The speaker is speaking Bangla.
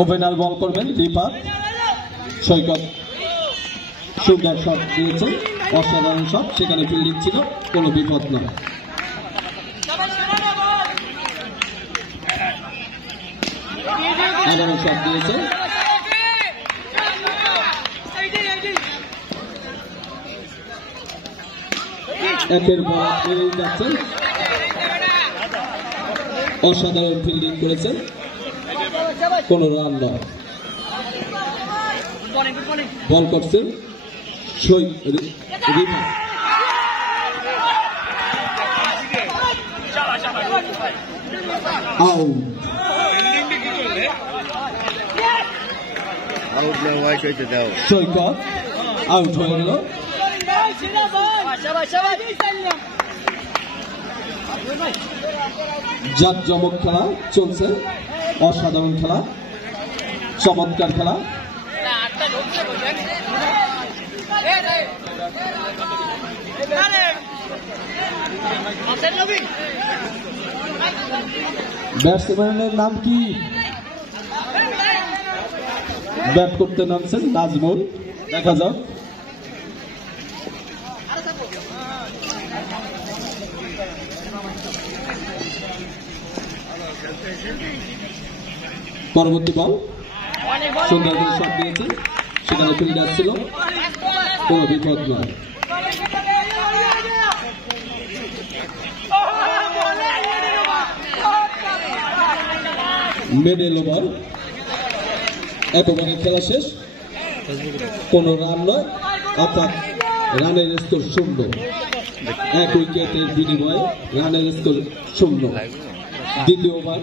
ওপেনার বল করবেন রিফাত সৈকত সুন্দর শট দিয়েছে অসাধারণ শট সেখানে ফিল্ডিং ছিল কোনো বিপদ নয় আবারও শট দিয়েছে একের পর বেড়েই যাচ্ছেন অসাধারণ ফিল্ডিং করেছেন কোন রান নয় বল করছেন সৈকত আউট হয়ে গেল জাঁকজমক খেলা চলছে অসাধারণ খেলা চমৎকার খেলা ব্যাটসম্যানের নাম কি ব্যাট করতে নামছেন নাজমুল দেখা যাক পরবর্তী বল সুন্দর করে শট দিয়েছেন সেখানে ফিল্ডার ছিল কোনো বিপদ নয় মিডল ওভার একেবারে খেলা শেষ কোনো রান নয় অর্থাৎ রানের স্কোর 0 এক উইকেটের বিনিময়ে রানের স্কোর 0 দ্বিতীয় ওভার